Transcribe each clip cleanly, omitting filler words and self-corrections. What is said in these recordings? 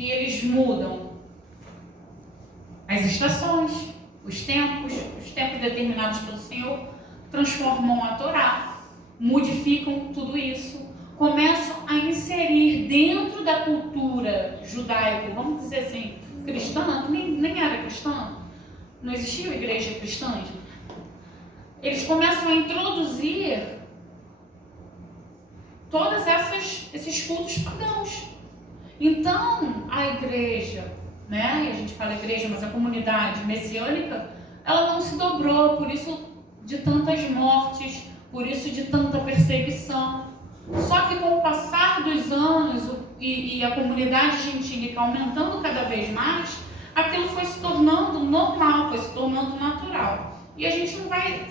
que eles mudam as estações, os tempos determinados pelo Senhor, transformam a Torá, modificam tudo isso, começam a inserir dentro da cultura judaica, vamos dizer assim, cristã, nem era cristã, não existia igreja cristã, eles começam a introduzir todos esses cultos pagãos. Então, a igreja, né, e a gente fala igreja, mas a comunidade messiânica, ela não se dobrou, por isso de tantas mortes, por isso de tanta perseguição. Só que com o passar dos anos e a comunidade gentílica aumentando cada vez mais, aquilo foi se tornando normal, foi se tornando natural. E a gente não vai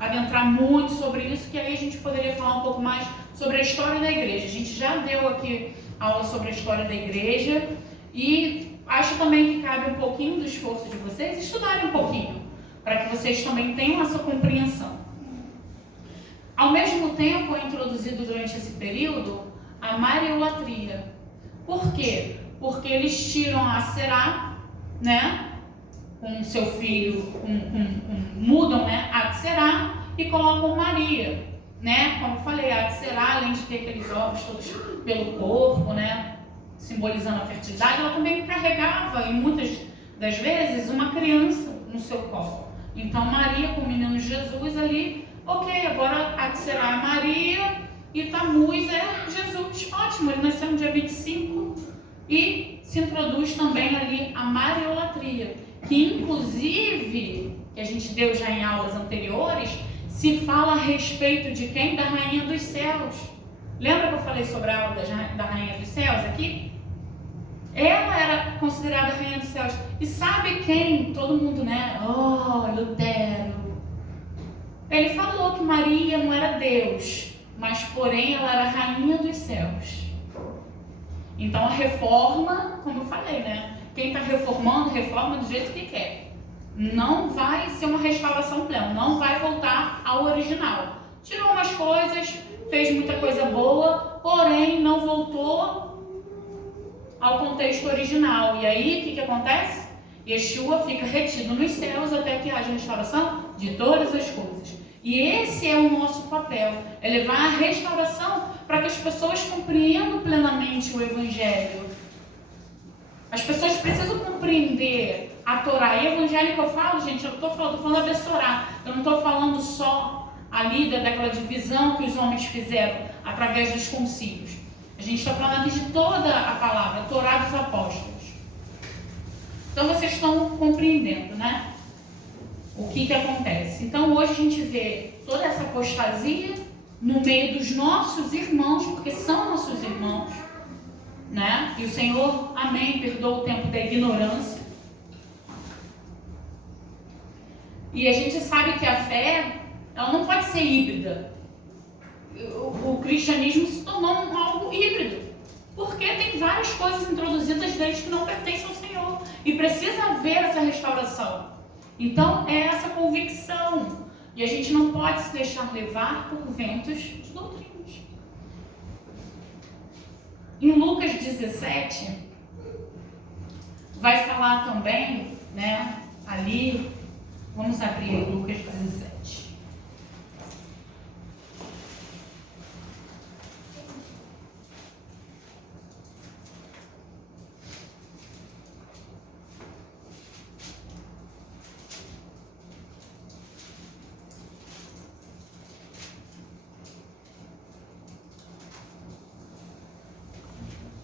adentrar muito sobre isso, que aí a gente poderia falar um pouco mais sobre a história da igreja. A gente já deu aqui aula sobre a história da igreja e acho também que cabe um pouquinho do esforço de vocês estudarem um pouquinho, para que vocês também tenham essa compreensão. Ao mesmo tempo, é introduzido durante esse período a mariolatria. Por quê? Porque eles tiram a Será, né, com seu filho, mudam, né, a Será e colocam Maria, né? Como eu falei, a Será, além de ter aqueles ovos todos pelo corpo, né, simbolizando a fertilidade, ela também carregava, e muitas das vezes, uma criança no seu colo. Então, Maria com o menino Jesus ali, ok, agora a Será é Maria e Tamuz é Jesus. Ótimo, ele nasceu no dia 25 e se introduz também ali a mariolatria, que inclusive, que a gente deu já em aulas anteriores, se fala a respeito de quem? Da Rainha dos Céus. Lembra que eu falei sobre a aula da Rainha dos Céus aqui? Ela era considerada a Rainha dos Céus. E sabe quem? Todo mundo, né? Oh, Lutero. Ele falou que Maria não era Deus, mas porém ela era a Rainha dos Céus. Então a reforma, como eu falei, né? Quem está reformando, reforma do jeito que quer. Não vai ser uma restauração plena, não vai voltar ao original. Tirou umas coisas, fez muita coisa boa, porém não voltou ao contexto original. E aí, o que acontece? Yeshua fica retido nos céus até que haja restauração de todas as coisas. E esse é o nosso papel, é levar a restauração para que as pessoas compreendam plenamente o Evangelho. As pessoas precisam compreender a Torá. E evangelho que eu falo, gente, eu estou falando da Bessorá. Eu não estou falando só ali daquela divisão que os homens fizeram através dos concílios. A gente está falando aqui de toda a palavra, a Torá dos apóstolos. Então vocês estão compreendendo, né? O que acontece. Então hoje a gente vê toda essa apostasia no meio dos nossos irmãos, porque são nossos irmãos, né? E o Senhor, amém, perdoa o tempo da ignorância. E a gente sabe que a fé, ela não pode ser híbrida. O cristianismo se tornou algo híbrido, porque tem várias coisas introduzidas desde que não pertencem ao Senhor. E precisa haver essa restauração. Então, é essa convicção. E a gente não pode se deixar levar por ventos de doutrinas. Em Lucas 17, vai falar também, né, ali, vamos abrir aí Lucas 17.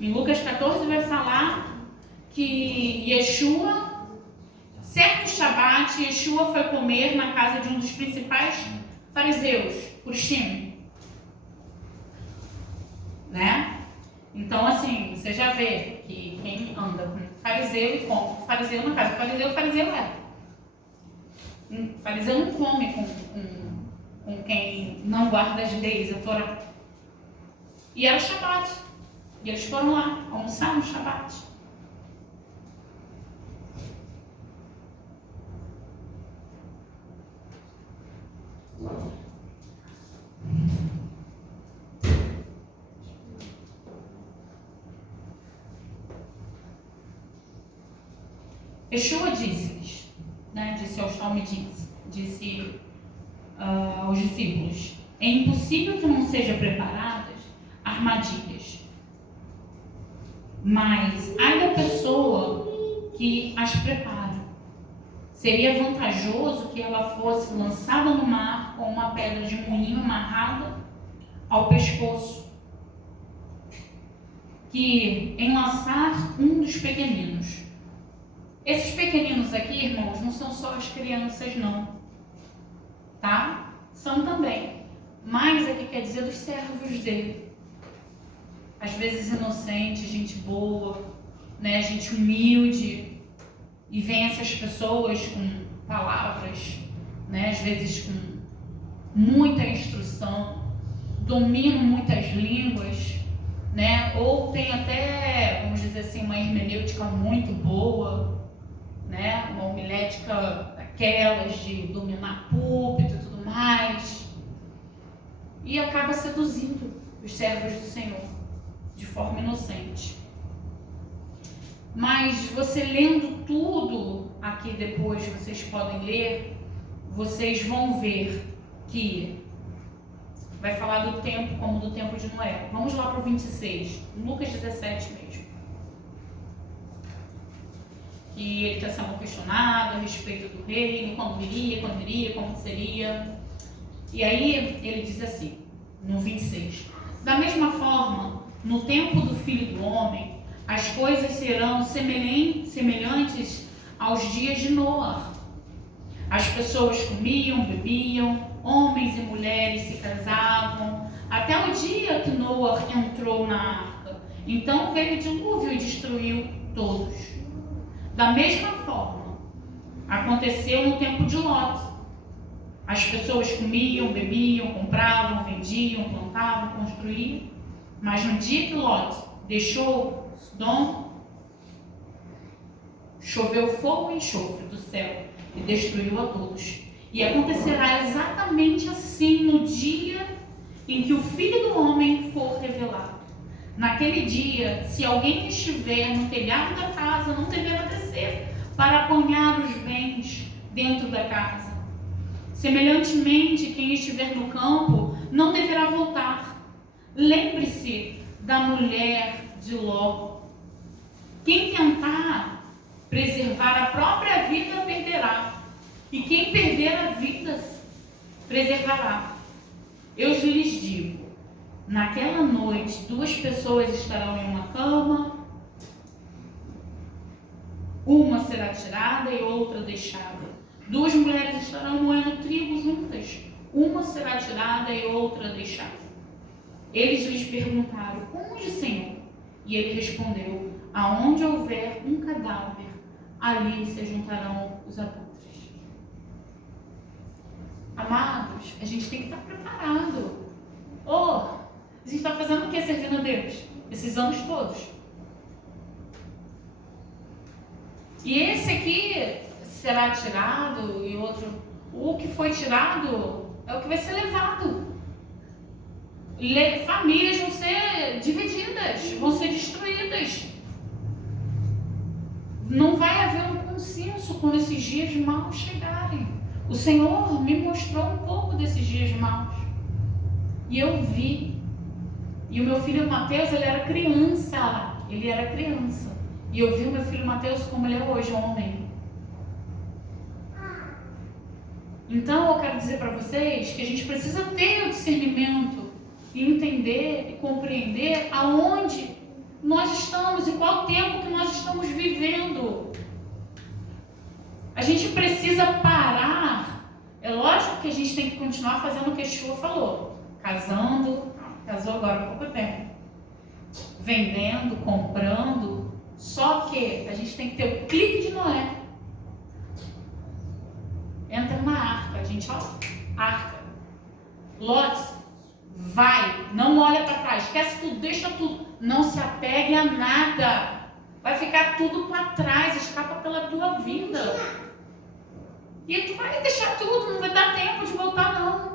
Em Lucas 14 vai falar que Yeshua, certo Shabat, Yeshua foi comer na casa de um dos principais fariseus, Purim, né? Então, assim, você já vê que quem anda com fariseu e come com fariseu na casa do fariseu é. O fariseu não come com quem não guarda as leis, a Torá. E era Shabat. E eles foram lá almoçar no Shabat. Yeshua disse-lhes, né, disse aos talmidim, disse aos discípulos: é impossível que não sejam preparadas armadilhas, mas ai da pessoa que as prepara. Seria vantajoso que ela fosse lançada no mar com uma pedra de moinho amarrada ao pescoço, que enlaçar um dos pequeninos. Esses pequeninos aqui, irmãos, não são só as crianças, não, tá? São também, mas aqui quer dizer dos servos dele. Às vezes inocente, gente boa, né? Gente humilde. E vem essas pessoas com palavras, né? Às vezes com muita instrução, dominam muitas línguas, né? Ou tem até, vamos dizer assim, uma hermenêutica muito boa, né? Uma homilética daquelas de dominar púlpito e tudo mais. E acaba seduzindo os servos do Senhor de forma inocente. Mas você lendo tudo aqui depois, vocês podem ler, vocês vão ver que vai falar do tempo como do tempo de Noé. Vamos lá para o 26, Lucas 17 mesmo. Que ele está sendo questionado a respeito do reino, quando viria, como seria. E aí ele diz assim, no 26, da mesma forma, no tempo do Filho do Homem, as coisas serão semelhantes aos dias de Noé. As pessoas comiam, bebiam, homens e mulheres se casavam, até o dia que Noé entrou na arca. Então veio o dilúvio e destruiu todos. Da mesma forma, aconteceu no tempo de Ló. As pessoas comiam, bebiam, compravam, vendiam, plantavam, construíam. Mas no dia que Ló deixou Sodom, choveu fogo e enxofre do céu e destruiu a todos. E acontecerá exatamente assim no dia em que o Filho do Homem for revelado. Naquele dia, se alguém estiver no telhado da casa, não deverá descer para apanhar os bens dentro da casa. Semelhantemente, quem estiver no campo não deverá voltar. Lembre-se da mulher de Ló. Quem tentar preservar a própria vida perderá, e quem perder a vida preservará. Eu lhes digo, naquela noite 2 pessoas estarão em uma cama, uma será tirada e outra deixada. 2 mulheres estarão moendo trigo juntas, uma será tirada e outra deixada. Eles lhes perguntaram, onde, Senhor? E ele respondeu, aonde houver um cadáver, ali se juntarão os abutres. Amados, a gente tem que estar preparado. A gente está fazendo o que servindo a Deus? Esses anos todos. E esse aqui será tirado e outro. O que foi tirado é o que vai ser levado. Famílias vão ser divididas, vão ser destruídas. Não vai haver um consenso quando esses dias maus chegarem. O Senhor me mostrou um pouco desses dias maus. E eu vi. E o meu filho Mateus, ele era criança. E eu vi o meu filho Mateus como ele é hoje, homem. Então eu quero dizer para vocês que a gente precisa ter o discernimento e entender e compreender aonde nós estamos e qual tempo que nós estamos vivendo. A gente precisa parar. É lógico que a gente tem que continuar fazendo o que Yeshua falou. Casou agora há pouco tempo. Vendendo, comprando. Só que a gente tem que ter o clique de Noé. Entra na arca, a gente, arca. Ló, vai, não olha para trás, esquece tudo, deixa tudo. Não se apegue a nada. Vai ficar tudo para trás, escapa pela tua vida. E tu vai deixar tudo, não vai dar tempo de voltar, não.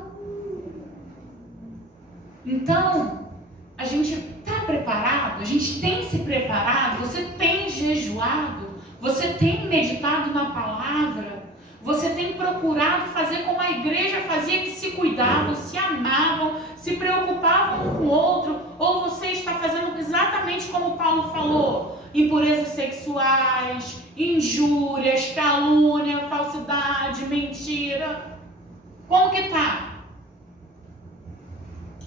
Então, a gente está preparado, a gente tem se preparado, você tem jejuado, Você tem meditado na palavra? Você tem procurado fazer como a igreja fazia, que se cuidavam, se amavam, se preocupavam um com o outro? Ou você está fazendo exatamente como Paulo falou? Impurezas sexuais, injúrias, calúnia, falsidade, mentira. Como que está?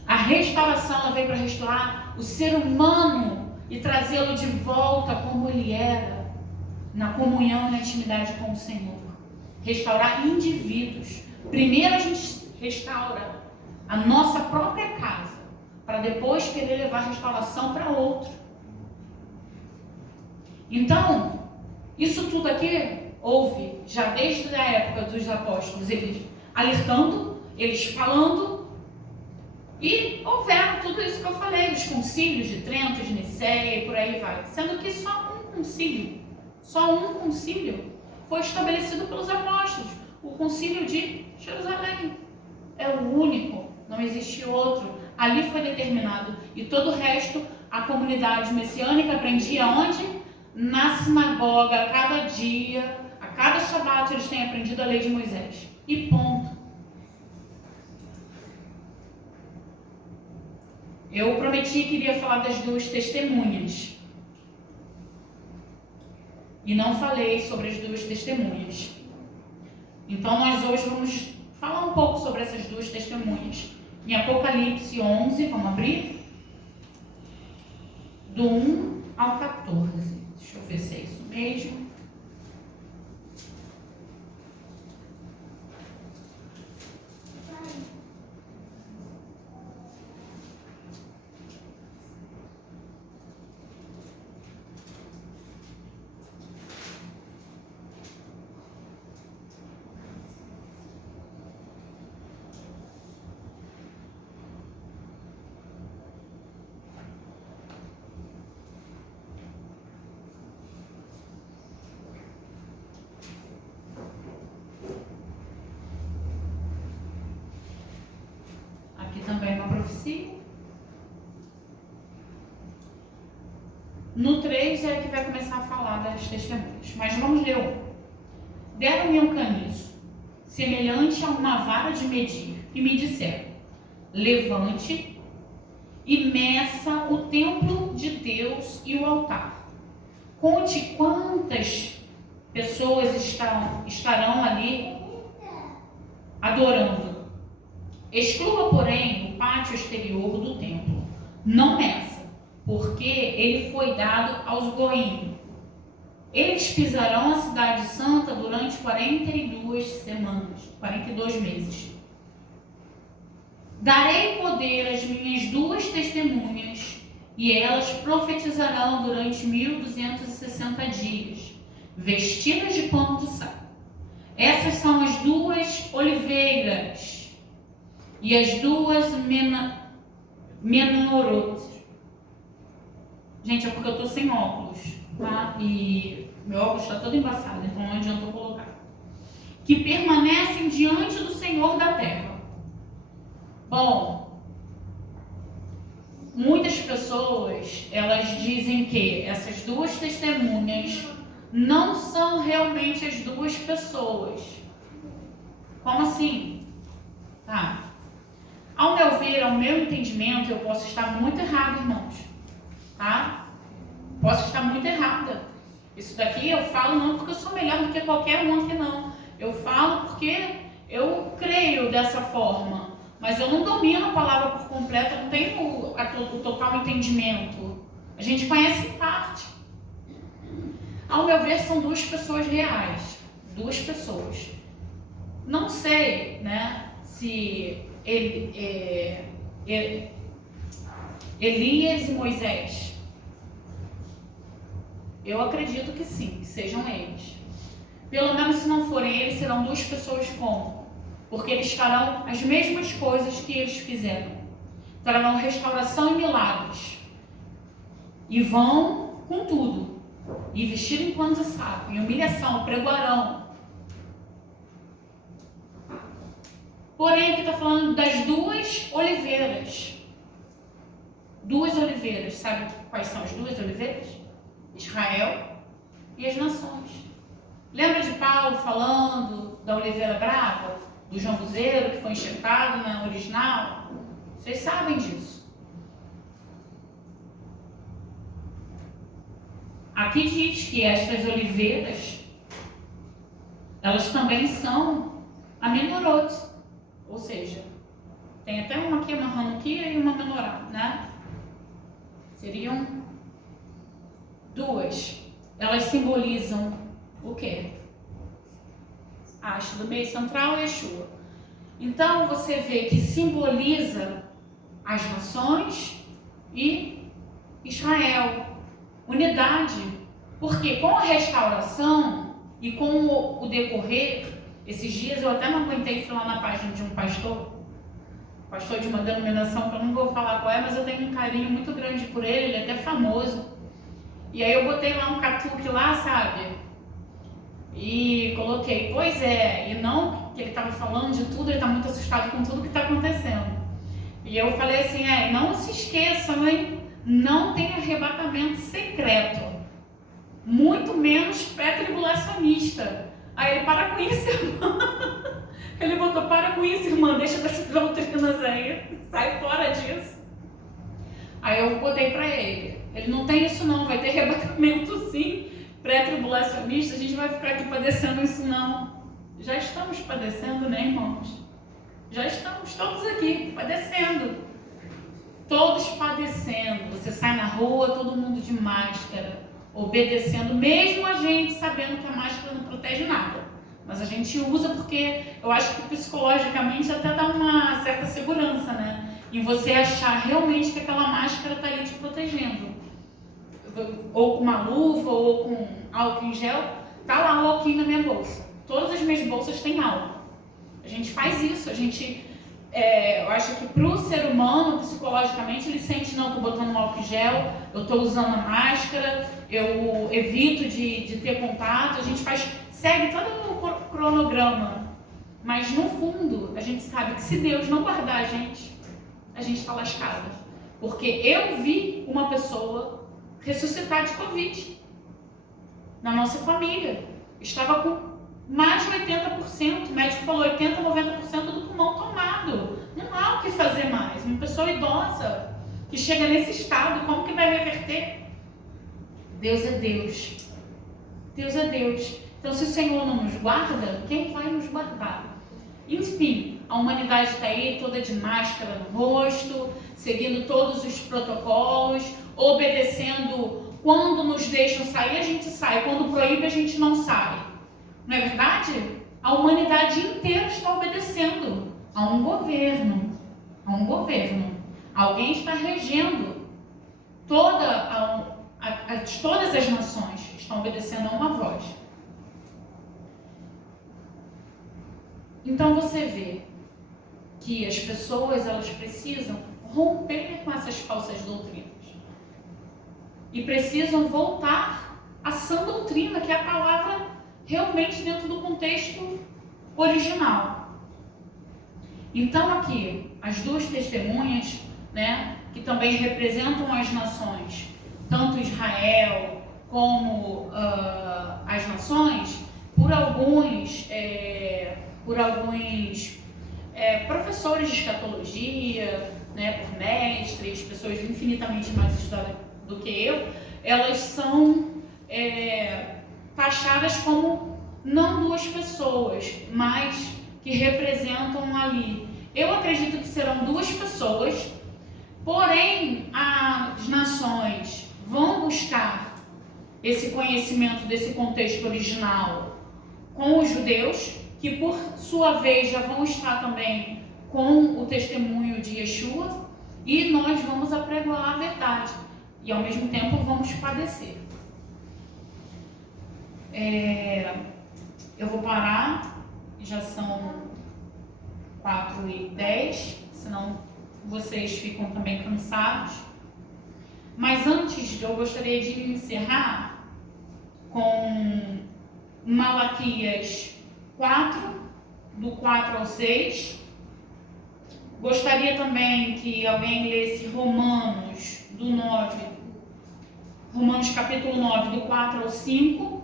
A restauração, ela veio para restaurar o ser humano e trazê-lo de volta como ele era, na comunhão e na intimidade com o Senhor. Restaurar indivíduos. Primeiro a gente restaura a nossa própria casa, para depois querer levar a restauração para outro. Então, isso tudo aqui houve já desde a época dos apóstolos, eles alertando, eles falando, e houveram tudo isso que eu falei, os concílios de Trento, de Nicéia e por aí vai. Sendo que só um concílio foi estabelecido pelos apóstolos, o concílio de Jerusalém. É o único, não existe outro. Ali foi determinado. E todo o resto, a comunidade messiânica aprendia onde? Na sinagoga, a cada dia, a cada shabat eles têm aprendido a lei de Moisés. E ponto. Eu prometi que iria falar das duas testemunhas. E não falei sobre as duas testemunhas. Então nós hoje vamos falar um pouco sobre essas duas testemunhas. Em Apocalipse 11, vamos abrir? Do 1 ao 14. Deixa eu ver se é isso mesmo. Também uma profecia. No 3 é que vai começar a falar das testemunhas. Mas vamos ler um. Deram-me um caniço, semelhante a uma vara de medir, e me disseram: levante e meça o templo de Deus e o altar. Conte quantas pessoas estarão ali adorando. Exclua, porém, o pátio exterior do templo. Não meça, porque ele foi dado aos goim. Eles pisarão a cidade santa durante 42 semanas, 42 meses. Darei poder às minhas duas testemunhas, e elas profetizarão durante 1260 dias, vestidas de pano de saco. Essas são as duas oliveiras e as duas menorotes. Gente, é porque eu tô sem óculos, tá? E meu óculos está todo embaçado, então não adianta eu colocar. Que permanecem diante do Senhor da terra. Bom, muitas pessoas, elas dizem que essas duas testemunhas não são realmente as duas pessoas. Como assim? Tá. Ao meu ver, ao meu entendimento, eu posso estar muito errado, irmãos. Tá? Posso estar muito errada. Isso daqui eu falo não porque eu sou melhor do que qualquer um aqui, não. Eu falo porque eu creio dessa forma. Mas eu não domino a palavra por completo, eu não tenho o total entendimento. A gente conhece em parte. Ao meu ver, são duas pessoas reais. Duas pessoas. Não sei, né, se Elias e Moisés. Eu acredito que sim, que sejam eles. Pelo menos se não forem eles, serão duas pessoas como? Porque eles farão as mesmas coisas que eles fizeram. Trarão restauração e milagres. E vão com tudo. E vestido em pano de saco, em humilhação, pregoarão. Porém, aqui está falando das duas oliveiras. Duas oliveiras. Sabe quais são as duas oliveiras? Israel e as nações. Lembra de Paulo falando da oliveira brava, do jambuzeiro que foi enxertado na original? Vocês sabem disso. Aqui diz que estas oliveiras, elas também são amenorot, ou seja, tem até uma aqui, uma hanukia e uma menorá, né? Seriam duas. Elas simbolizam o quê? A haste do meio central e Yeshua. Então você vê que simboliza as nações e Israel. Unidade. Porque com a restauração e com o decorrer, esses dias eu até não aguentei falar na página de um pastor de uma denominação que eu não vou falar qual é, mas eu tenho um carinho muito grande por ele é até famoso. E aí eu botei lá um catuque lá, sabe? E coloquei, pois é, e não que ele estava falando de tudo, ele está muito assustado com tudo que está acontecendo. E eu falei assim, não se esqueçam, hein? Não tem arrebatamento secreto, muito menos pré-tribulacionista. Aí ele, para com isso, irmã. Ele botou, para com isso, irmã, deixa dessas doutrinas aí, sai fora disso. Aí eu botei para ele não tem isso não, vai ter arrebatamento sim, pré-tribulacionista, a gente vai ficar aqui padecendo isso não. Já estamos padecendo, né, irmãos? Já estamos todos aqui padecendo. Todos padecendo. Você sai na rua, todo mundo de máscara, obedecendo, mesmo a gente sabendo que a máscara não protege nada. Mas a gente usa porque eu acho que psicologicamente até dá uma certa segurança, né? Em você achar realmente que aquela máscara está ali te protegendo. Ou com uma luva, ou com álcool em gel, tá lá o álcool na minha bolsa. Todas as minhas bolsas têm álcool. A gente faz isso, a gente... eu acho que para o ser humano, psicologicamente, ele sente, não, estou botando álcool em gel, eu estou usando a máscara, eu evito de ter contato, a gente segue todo um cronograma, mas no fundo, a gente sabe que se Deus não guardar a gente está lascado. Porque eu vi uma pessoa ressuscitar de Covid na nossa família, estava com mais de 80%, o médico falou 80%, 90% do pulmão tomado. Não há o que fazer mais. Uma pessoa idosa que chega nesse estado, como que vai reverter? Deus é Deus. Deus é Deus. Então, se o Senhor não nos guarda, quem vai nos guardar? Enfim, a humanidade está aí toda de máscara no rosto, seguindo todos os protocolos, obedecendo. Quando nos deixam sair, a gente sai. Quando proíbe, a gente não sai. Não é verdade? A humanidade inteira está obedecendo a um governo. A um governo. Alguém está regendo. Todas as nações estão obedecendo a uma voz. Então você vê que as pessoas elas precisam romper com essas falsas doutrinas. E precisam voltar à sã doutrina, que é a palavra realmente dentro do contexto original. Então aqui, as duas testemunhas, né, que também representam as nações, tanto Israel como as nações, por alguns professores de escatologia, né, por mestres, pessoas infinitamente mais estudadas do que eu, elas são taxadas como não duas pessoas, mas que representam ali. Eu acredito que serão duas pessoas, porém as nações vão buscar esse conhecimento desse contexto original com os judeus, que por sua vez já vão estar também com o testemunho de Yeshua, e nós vamos apregoar a verdade e ao mesmo tempo vamos padecer. Eu vou parar, já são 4h10, senão vocês ficam também cansados. Mas antes, eu gostaria de encerrar com Malaquias 4, do 4 ao 6. Gostaria também que alguém lesse Romanos, do 9 Romanos capítulo 9, do 4 ao 5.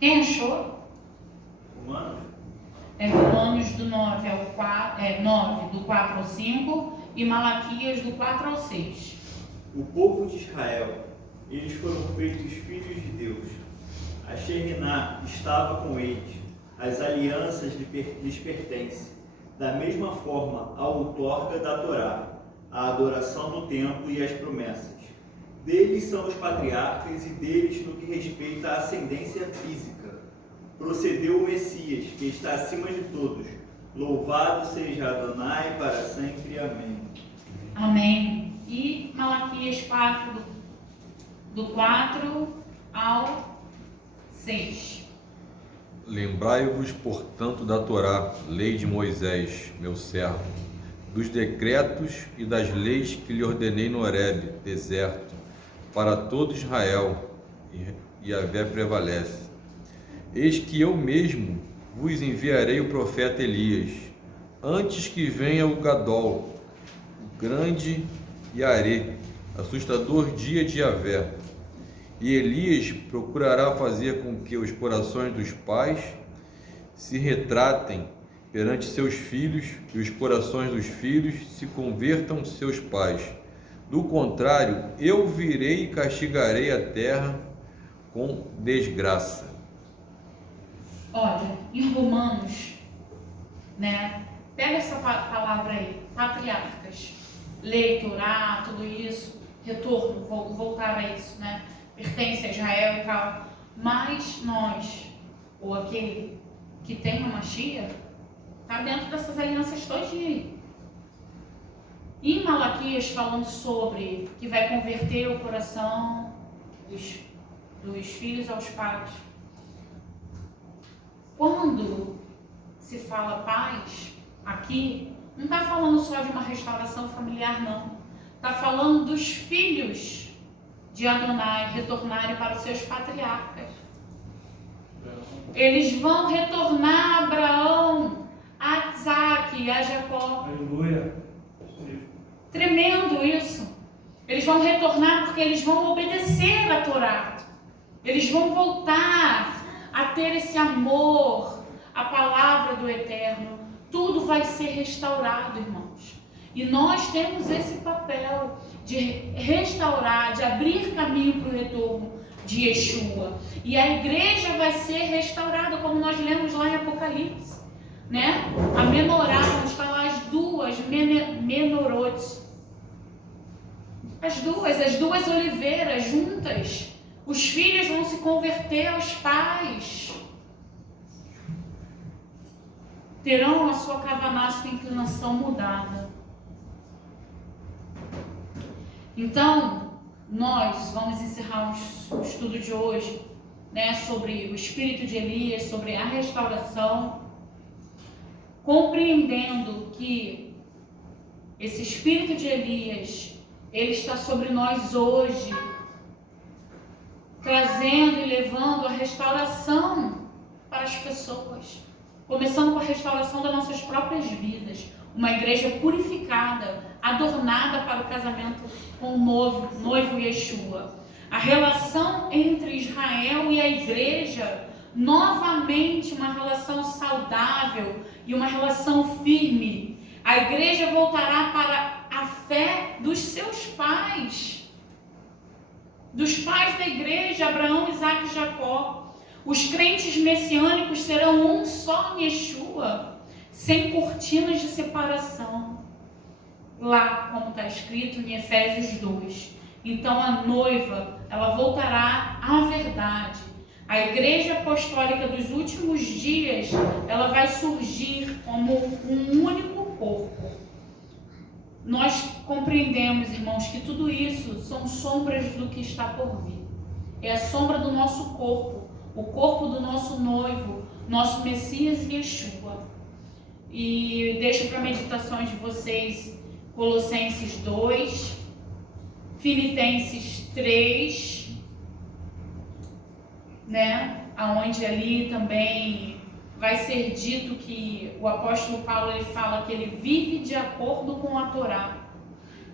Quem achou? Romanos? Romanos do 9 ao 4, 9 do 4 ao 5 e Malaquias do 4 ao 6. O povo de Israel, eles foram feitos filhos de Deus. A Shekhinah estava com eles, as alianças lhes pertencem. Da mesma forma, a outorga da Torá, a adoração no templo e as promessas. Deles são os patriarcas e deles no que respeita à ascendência física. Procedeu o Messias, que está acima de todos. Louvado seja Adonai para sempre. Amém. Amém. E Malaquias 4, do 4 ao 6. Lembrai-vos, portanto, da Torá, lei de Moisés, meu servo, dos decretos e das leis que lhe ordenei no Horebe, deserto, para todo Israel, e Yahvé prevalece. Eis que eu mesmo vos enviarei o profeta Elias, antes que venha o Gadol, o grande Yarê, assustador dia de Yahvé. E Elias procurará fazer com que os corações dos pais se retratem perante seus filhos e os corações dos filhos se convertam aos seus pais. Do contrário, eu virei e castigarei a terra com desgraça. Olha, em Romanos, né? Pega essa palavra aí, patriarcas, lei, Torá, tudo isso, retorno, voltar a isso, né? Pertence a Israel e tal. Mas nós, ou aquele que tem uma Mashiach, está dentro dessas alianças todinhas. Em Malaquias, falando sobre que vai converter o coração dos filhos aos pais. Quando se fala paz, aqui, não está falando só de uma restauração familiar, não. Está falando dos filhos de Adonai retornarem para os seus patriarcas. Eles vão retornar a Abraão, a Isaac, a Jacó. Aleluia. Tremendo isso. Eles vão retornar porque eles vão obedecer a Torá. Eles vão voltar a ter esse amor, a palavra do Eterno. Tudo vai ser restaurado, irmãos. E nós temos esse papel de restaurar, de abrir caminho para o retorno de Yeshua. E a igreja vai ser restaurada, como nós lemos lá em Apocalipse, né? A menorá, vamos falar as duas menorotes. As duas oliveiras juntas. Os filhos vão se converter aos pais. Terão a sua cavaná, sua inclinação mudada. Então, nós vamos encerrar o estudo de hoje, né, sobre o espírito de Elias, sobre a restauração, compreendendo que esse espírito de Elias, ele está sobre nós hoje, trazendo e levando a restauração para as pessoas, começando com a restauração das nossas próprias vidas, uma igreja purificada, adornada para o casamento com o noivo Yeshua. A relação entre Israel e a igreja, novamente uma relação saudável e uma relação firme. A igreja voltará para a fé dos seus pais, dos pais da igreja, Abraão, Isaac e Jacó. Os crentes messiânicos serão um só em Yeshua, sem cortinas de separação. Lá, como está escrito em Efésios 2. Então a noiva, ela voltará à verdade. A igreja apostólica dos últimos dias, ela vai surgir como um único corpo. Nós compreendemos, irmãos, que tudo isso são sombras do que está por vir. É a sombra do nosso corpo, o corpo do nosso noivo, nosso Messias Yeshua. E deixo para meditações de vocês Colossenses 2, Filipenses 3, né? Aonde ali também vai ser dito que o apóstolo Paulo ele fala que ele vive de acordo com a Torá.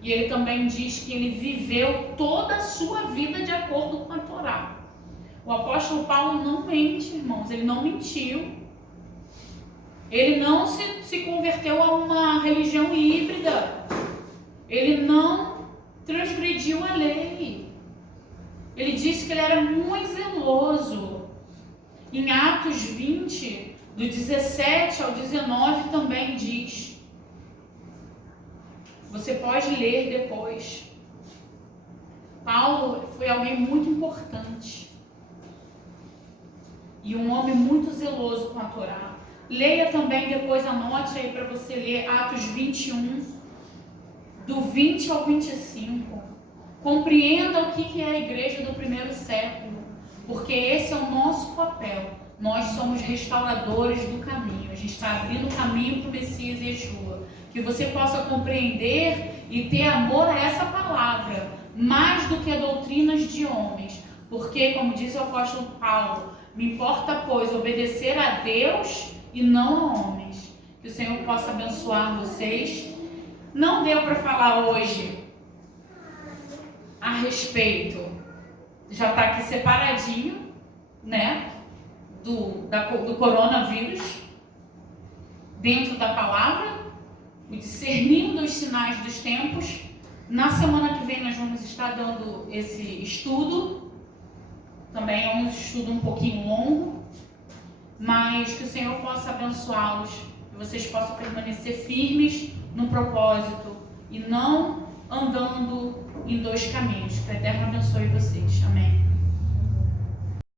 E ele também diz que ele viveu toda a sua vida de acordo com a Torá. O apóstolo Paulo não mente, irmãos, ele não mentiu. Ele não se converteu a uma religião híbrida. Ele não transgrediu a lei. Ele disse que ele era muito zeloso. Em Atos 20, do 17 ao 19 também diz. Você pode ler depois. Paulo foi alguém muito importante. E um homem muito zeloso com a Torá. Leia também, depois anote aí para você ler Atos 21, do 20 ao 25. Compreenda o que é a igreja do primeiro século, porque esse é o nosso papel. Nós somos restauradores do caminho. A gente está abrindo o caminho para o Messias Yeshua. Que você possa compreender e ter amor a essa palavra, mais do que a doutrinas de homens. Porque, como diz o apóstolo Paulo, me importa, pois, obedecer a Deus e não a homens. Que o Senhor possa abençoar vocês. Não deu para falar hoje a respeito, já está aqui separadinho, né, do coronavírus, dentro da palavra, o discernindo os sinais dos tempos. Na semana que vem nós vamos estar dando esse estudo, também é um estudo um pouquinho longo, mas que o Senhor possa abençoá-los, que vocês possam permanecer firmes no propósito e não andando em dois caminhos. Que o Eterno abençoe vocês.